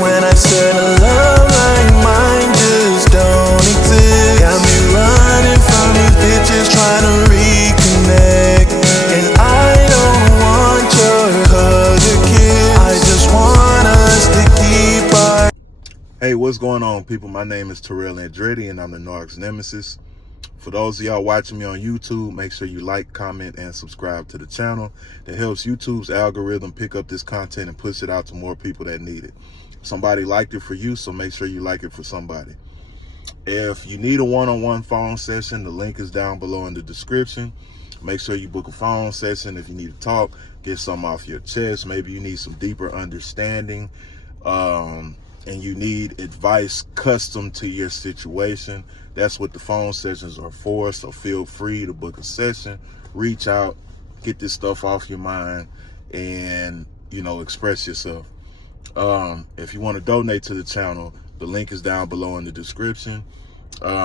When I said a love like mine just don't exist. Got me running from these bitches trying to reconnect. And I don't want your hug or kiss. I just want us to keep our... Hey, what's going on, people? My name is Terrell Andretti, and I'm the Narc's Nemesis. For those of y'all watching me on YouTube, make sure you like, comment, and subscribe to the channel. That helps YouTube's algorithm pick up this content and push it out to more people that need it. Somebody liked it for you, so make sure you like it for somebody. If you need a one-on-one phone session, the link is down below in the description. Make sure you book a phone session if you need to talk, get something off your chest. Maybe you need some deeper understanding, and you need advice custom to your situation. That's what the phone sessions are for. So feel free to book a session, reach out, get this stuff off your mind, and, express yourself. If you want to donate to the channel, the link is down below in the description.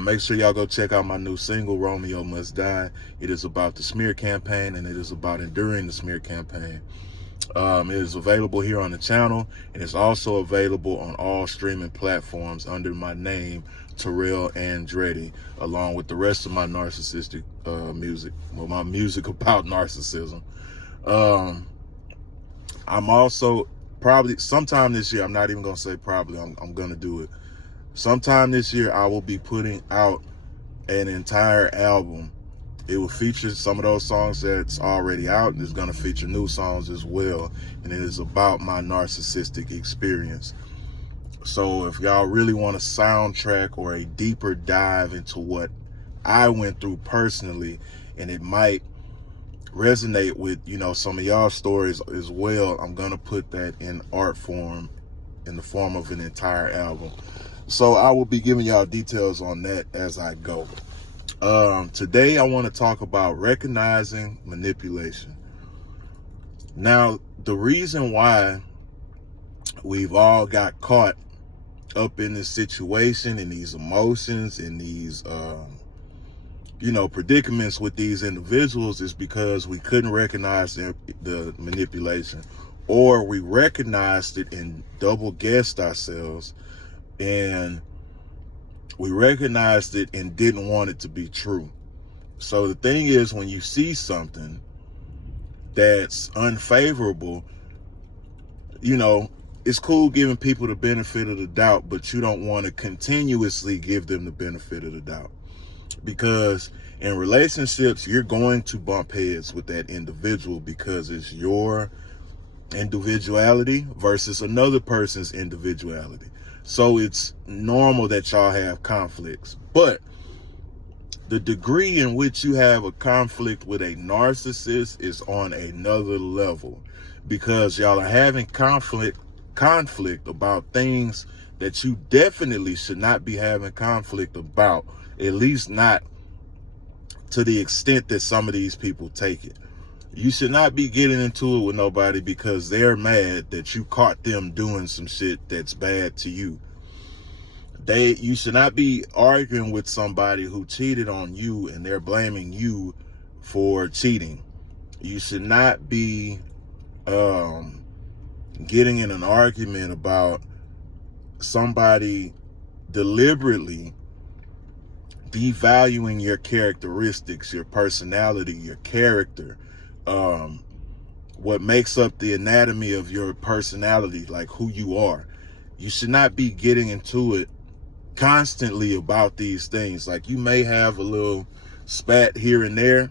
Make sure y'all go check out my new single, Romeo Must Die. It is about the smear campaign, and it is about enduring the smear campaign. It is available here on the channel, and it's also available on all streaming platforms under my name, Terrell Andretti, along with the rest of my narcissistic music, my music about narcissism. I'm also probably sometime this year, I'm not even going to say probably, I'm going to do it. Sometime this year, I will be putting out an entire album. It will feature some of those songs that's already out, and it's going to feature new songs as well. And it is about my narcissistic experience. So if y'all really want a soundtrack or a deeper dive into what I went through personally, and it might resonate with, some of y'all stories as well, I'm going to put that in art form, in the form of an entire album. So I will be giving y'all details on that as I go. Today I want to talk about recognizing manipulation. Now, the reason why we've all got caught up in this situation, in these emotions, in these, predicaments with these individuals is because we couldn't recognize the manipulation, or we recognized it and double guessed ourselves, and we recognized it and didn't want it to be true. So the thing is, when you see something that's unfavorable, it's cool giving people the benefit of the doubt, but you don't want to continuously give them the benefit of the doubt. Because in relationships, you're going to bump heads with that individual because it's your individuality versus another person's individuality. So it's normal that y'all have conflicts. But the degree in which you have a conflict with a narcissist is on another level, because y'all are having conflict about things that you definitely should not be having conflict about, at least not to the extent that some of these people take it. You should not be getting into it with nobody because they're mad that you caught them doing some shit that's bad to you. You should not be arguing with somebody who cheated on you and they're blaming you for cheating. You should not be getting in an argument about somebody deliberately devaluing your characteristics, your personality, your character, what makes up the anatomy of your personality, like who you are. You should not be getting into it constantly about these things. Like, you may have a little spat here and there,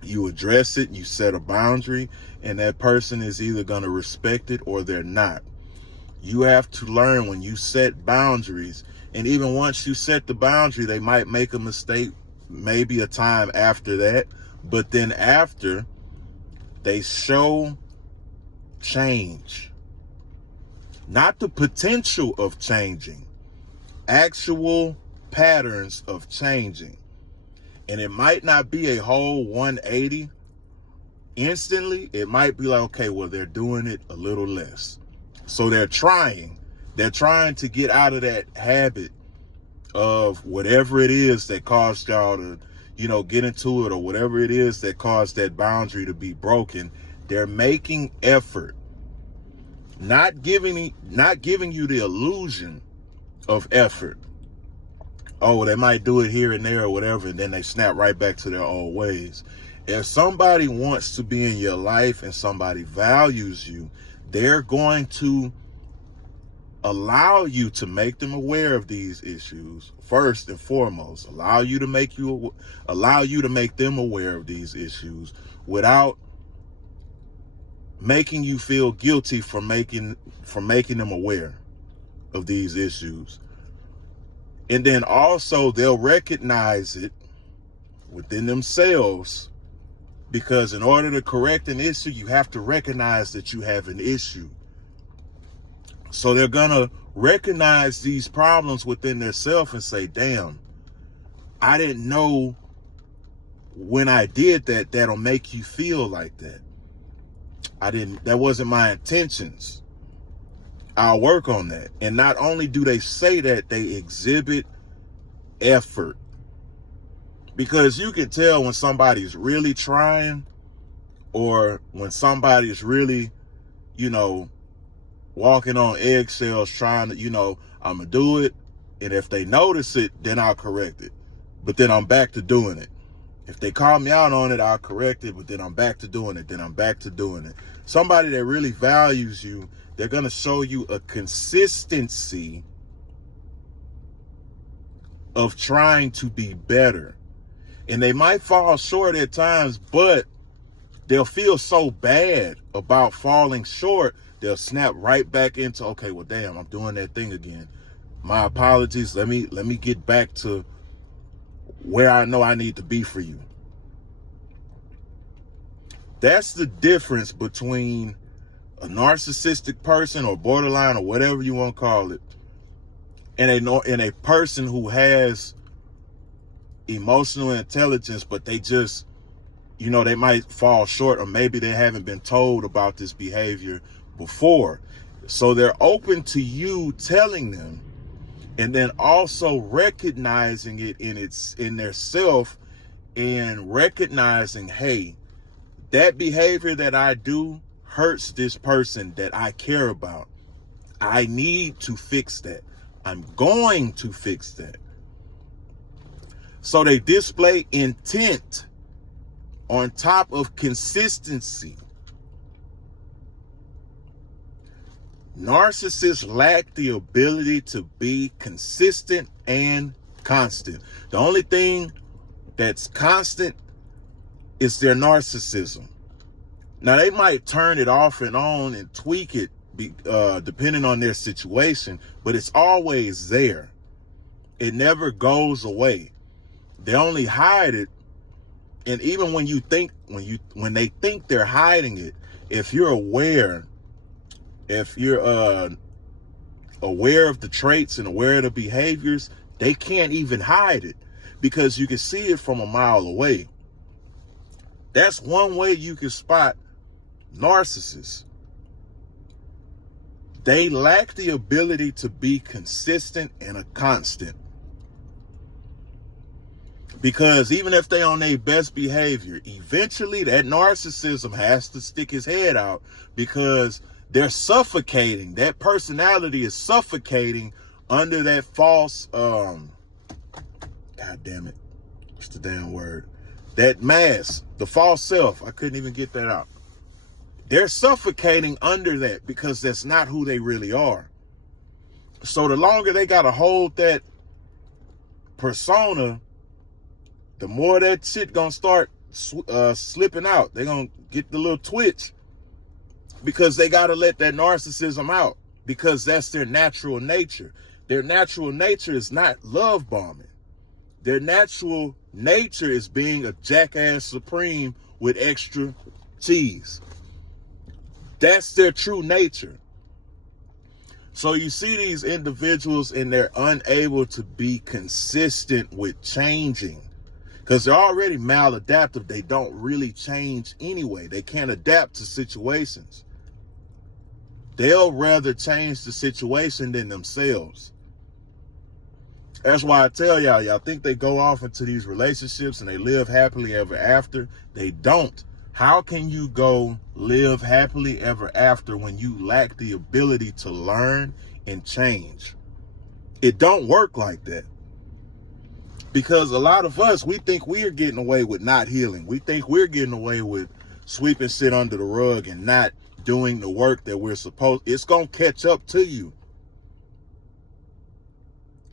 you address it, you set a boundary, and that person is either going to respect it or they're not. You have to learn when you set boundaries, and even once you set the boundary, they might make a mistake maybe a time after that, but then after, they show change. Not the potential of changing, actual patterns of changing. And it might not be a whole 180 instantly. It might be like, okay, well, they're doing it a little less. So they're trying to get out of that habit of whatever it is that caused y'all to, get into it, or whatever it is that caused that boundary to be broken. They're making effort. not giving you the illusion of effort. Oh, they might do it here and there or whatever, and then they snap right back to their old ways. If somebody wants to be in your life and somebody values you, they're going to allow you to make them aware of these issues first and foremost. Allow you to make them aware of these issues without making you feel guilty for making them aware of these issues. And then also they'll recognize it within themselves, because in order to correct an issue, you have to recognize that you have an issue. So they're gonna recognize these problems within themselves and say, damn, I didn't know when I did that, that'll make you feel like that. That wasn't my intentions. I'll work on that. And not only do they say that, they exhibit effort. Because you can tell when somebody's really trying, or when somebody's really, walking on eggshells trying to, I'm going to do it. And if they notice it, then I'll correct it. But then I'm back to doing it. If they call me out on it, I'll correct it, but then I'm back to doing it. Then I'm back to doing it. Somebody that really values you, they're going to show you a consistency of trying to be better. And they might fall short at times, but they'll feel so bad about falling short, they'll snap right back into, okay, well, damn, I'm doing that thing again. My apologies. Let me get back to where I know I need to be for you. That's the difference between a narcissistic person or borderline or whatever you want to call it, and a person who has emotional intelligence, but they just, they might fall short, or maybe they haven't been told about this behavior before. So they're open to you telling them, and then also recognizing it in their self, and recognizing, hey, that behavior that I do hurts this person that I care about. I need to fix that. I'm going to fix that. So they display intent on top of consistency. Narcissists lack the ability to be consistent and constant. The only thing that's constant is their narcissism. Now, they might turn it off and on and tweak it depending on their situation, but it's always there. It never goes away. They only hide it. And even when they think they're hiding it, if you're aware of the traits and aware of the behaviors, they can't even hide it, because you can see it from a mile away. That's one way you can spot narcissists. They lack the ability to be consistent and a constant. Because even if they're on their best behavior, eventually that narcissism has to stick his head out, because they're suffocating. That personality is suffocating under that false, God damn it, what's the damn word? That mask, the false self. I couldn't even get that out. They're suffocating under that, because that's not who they really are. So the longer they got to hold that persona, the more that shit gonna start slipping out. They're gonna get the little twitch, because they got to let that narcissism out, because that's their natural nature. Their natural nature is not love bombing. Their natural nature is being a jackass supreme with extra cheese. That's their true nature. So you see these individuals, and they're unable to be consistent with changing, because they're already maladaptive. They don't really change anyway. They can't adapt to situations. They'll rather change the situation than themselves. That's why I tell y'all think they go off into these relationships and they live happily ever after. They don't. How can you go live happily ever after when you lack the ability to learn and change? It don't work like that. Because a lot of us, we think we're getting away with not healing. We think we're getting away with sweeping shit under the rug and not doing the work that we're supposed. It's going to catch up to you.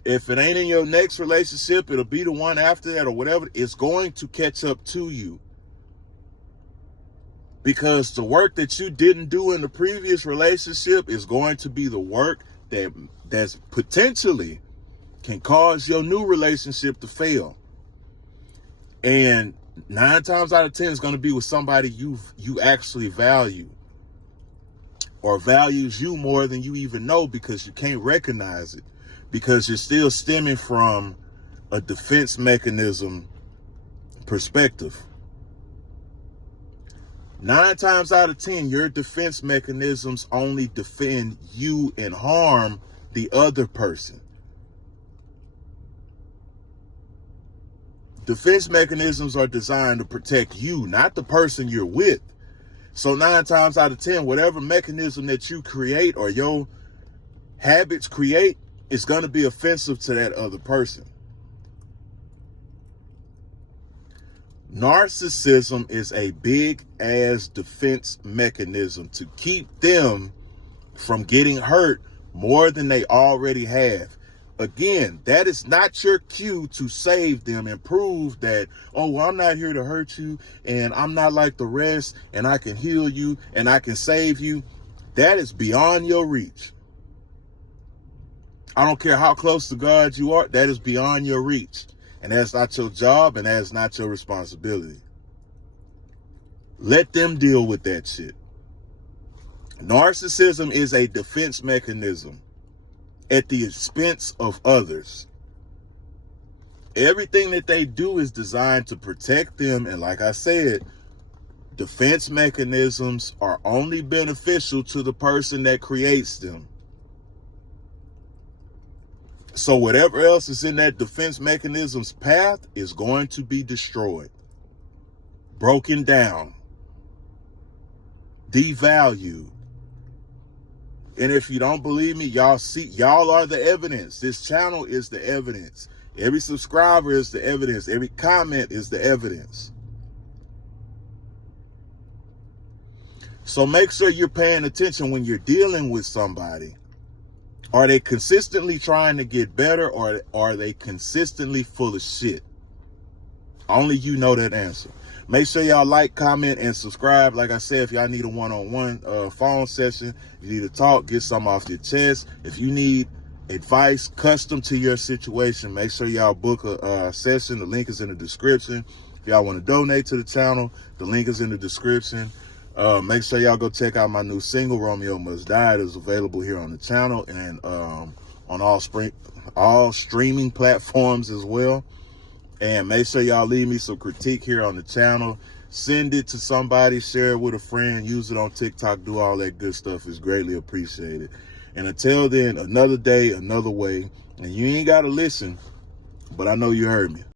If it ain't in your next relationship, it'll be the one after that or whatever. It's going to catch up to you. Because the work that you didn't do in the previous relationship is going to be the work that's potentially can cause your new relationship to fail. And 9 times out of 10 is going to be with somebody you actually value, or values you more than you even know, because you can't recognize it, because you're still stemming from a defense mechanism perspective. 9 times out of 10, your defense mechanisms only defend you and harm the other person. Defense mechanisms are designed to protect you, not the person you're with. So 9 times out of 10, whatever mechanism that you create or your habits create is going to be offensive to that other person. Narcissism is a big ass defense mechanism to keep them from getting hurt more than they already have. Again, that is not your cue to save them and prove that, oh, well, I'm not here to hurt you and I'm not like the rest and I can heal you and I can save you. That is beyond your reach. I don't care how close to God you are, that is beyond your reach. And that's not your job, and that's not your responsibility. Let them deal with that shit. Narcissism is a defense mechanism at the expense of others. Everything that they do is designed to protect them. And like I said, defense mechanisms are only beneficial to the person that creates them. So whatever else is in that defense mechanism's path is going to be destroyed, broken down, devalued. And if you don't believe me, y'all are the evidence. This channel is the evidence. Every subscriber is the evidence. Every comment is the evidence. So make sure you're paying attention when you're dealing with somebody. Are they consistently trying to get better, or are they consistently full of shit? Only you know that answer. Make sure y'all like, comment, and subscribe. Like I said, if y'all need a one-on-one phone session, you need to talk, get something off your chest. If you need advice custom to your situation, make sure y'all book a session. The link is in the description. If y'all want to donate to the channel, the link is in the description. Make sure y'all go check out my new single, Romeo Must Die. It is available here on the channel and on all streaming platforms as well. And make sure y'all leave me some critique here on the channel. Send it to somebody, share it with a friend, use it on TikTok, do all that good stuff. Is greatly appreciated. And until then, another day, another way. And you ain't got to listen, but I know you heard me.